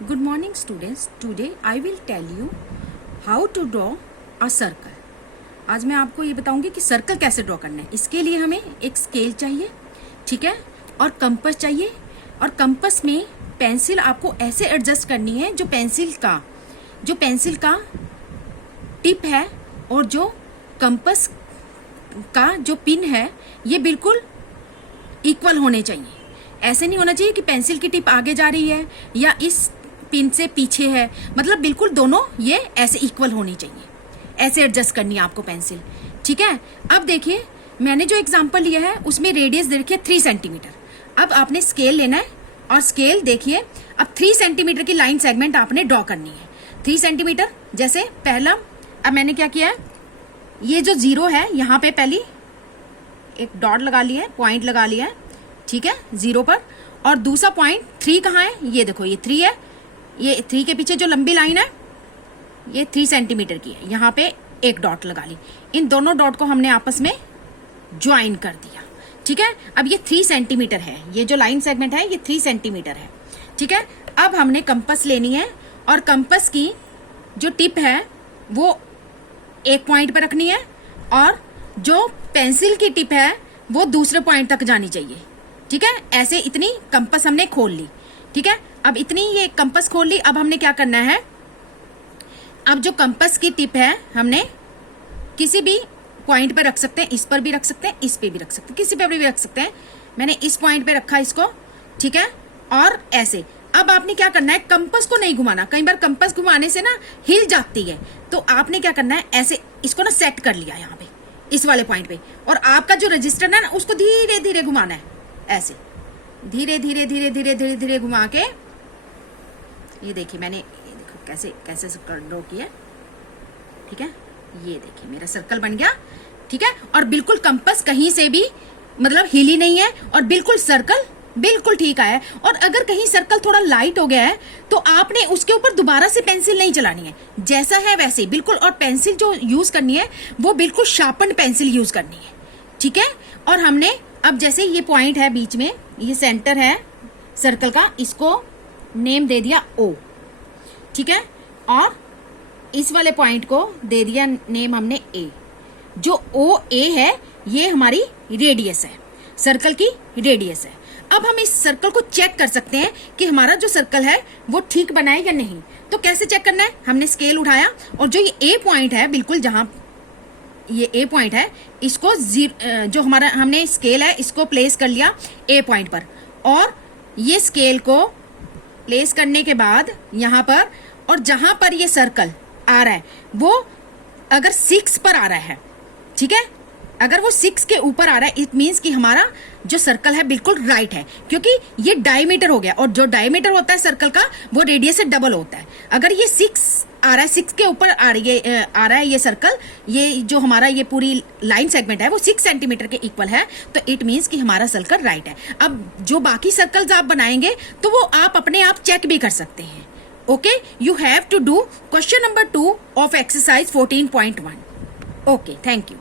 Good morning students. Today I will tell you how to draw a circle. आज मैं आपको ये बताऊंगी कि सर्कल कैसे ड्रॉ करना है। इसके लिए हमें एक स्केल चाहिए, ठीक है, और कंपास चाहिए। और कंपास में पेंसिल आपको ऐसे एडजस्ट करनी है जो पेंसिल का टिप है और जो कंपास का जो पिन है ये बिल्कुल इक्वल होने चाहिए। ऐसे नहीं होना चाहिए कि पेंसिल की टिप आगे जा रही है या इस पिन से पीछे है, मतलब बिल्कुल दोनों ये ऐसे इक्वल होनी चाहिए। ऐसे एडजस्ट करनी है आपको पेंसिल, ठीक है। अब देखिए मैंने जो एग्जांपल लिया है उसमें रेडियस देखिए 3 सेंटीमीटर। अब आपने स्केल लेना है और स्केल देखिए अब 3 सेंटीमीटर की लाइन सेगमेंट आपने ड्रॉ करनी है। 3 सेंटीमीटर जैसे पहला, अब मैंने क्या किया है, ये जो 0 है यहाँ पे पहली एक डॉट लगा लिया है, पॉइंट लगा लिया है, ठीक है, 0 पर। और दूसरा पॉइंट 3 कहाँ है, ये देखो ये 3 है। ये 3 के पीछे जो लंबी लाइन है ये 3 सेंटीमीटर की है, यहाँ पे एक डॉट लगा ली। इन दोनों डॉट को हमने आपस में ज्वाइन कर दिया, ठीक है। अब ये 3 सेंटीमीटर है, ये जो लाइन सेगमेंट है ये 3 सेंटीमीटर है, ठीक है। अब हमने कंपास लेनी है और कंपास की जो टिप है वो एक पॉइंट पर रखनी है और जो पेंसिल की टिप है वो दूसरे पॉइंट तक जानी चाहिए, ठीक है। ऐसे इतनी कंपास हमने खोल ली, ठीक है। अब इतनी ये कंपास खोल ली। अब हमने क्या करना है, अब जो कंपास की टिप है हमने किसी भी पॉइंट पे रख सकते हैं, इस पर भी रख सकते हैं, इस पे भी रख सकते हैं, किसी पे भी रख सकते हैं। मैंने इस पॉइंट पे रखा इसको, ठीक है। और ऐसे अब आपने क्या करना है, कंपास को नहीं घुमाना। कई बार कंपास घुमाने से ना हिल जाती है, तो आपने क्या करना है, ऐसे इसको ना सेट कर लिया यहाँ पे इस वाले पॉइंट पे। और आपका जो रजिस्टर है ना उसको धीरे धीरे घुमाना है, ऐसे धीरे धीरे धीरे धीरे धीरे धीरे घुमा के। ये देखिए मैंने देखो कैसे कैसे सर्कल ड्रॉ किया, ठीक है। ये देखिए मेरा सर्कल बन गया, ठीक है। और बिल्कुल कंपास कहीं से भी मतलब हिली नहीं है और बिल्कुल सर्कल बिल्कुल ठीक आया है। और अगर कहीं सर्कल थोड़ा लाइट हो गया है तो आपने उसके ऊपर दोबारा से पेंसिल नहीं चलानी है, जैसा है वैसे बिल्कुल। और पेंसिल जो यूज करनी है वो बिल्कुल शार्पन पेंसिल यूज करनी है, ठीक है। और हमने अब जैसे ये पॉइंट है बीच में, ये सेंटर है सर्कल का, इसको नेम दे दिया O, ठीक है। और इस वाले पॉइंट को दे दिया नेम हमने A। जो OA है ये हमारी रेडियस है, सर्कल की रेडियस है। अब हम इस सर्कल को चेक कर सकते हैं कि हमारा जो सर्कल है वो ठीक बना है या नहीं। तो कैसे चेक करना है, हमने स्केल उठाया और जो ये A पॉइंट है, बिल्कुल जहां ये A पॉइंट है, इसको जो हमारा हमने स्केल है इसको प्लेस कर लिया A पॉइंट पर। और ये स्केल को प्लेस करने के बाद यहाँ पर, और जहां पर ये सर्कल आ रहा है वो अगर 6 पर आ रहा है, ठीक है, अगर वो 6 के ऊपर आ रहा है, इट मीन्स कि हमारा जो सर्कल है बिल्कुल राइट है, क्योंकि ये डायमीटर हो गया और जो डायमीटर होता है सर्कल का वो रेडियस से डबल होता है। अगर ये 6 आ रहा है, 6 के ऊपर आ रहा है ये सर्कल, ये जो हमारा ये पूरी लाइन सेगमेंट है वो 6 सेंटीमीटर के इक्वल है, तो इट मीन्स कि हमारा सर्कल राइट है। अब जो बाकी सर्कल्स आप बनाएंगे तो वो आप अपने आप चेक भी कर सकते हैं। Okay, you have to do question number 2 of exercise 14.1। Okay, thank you.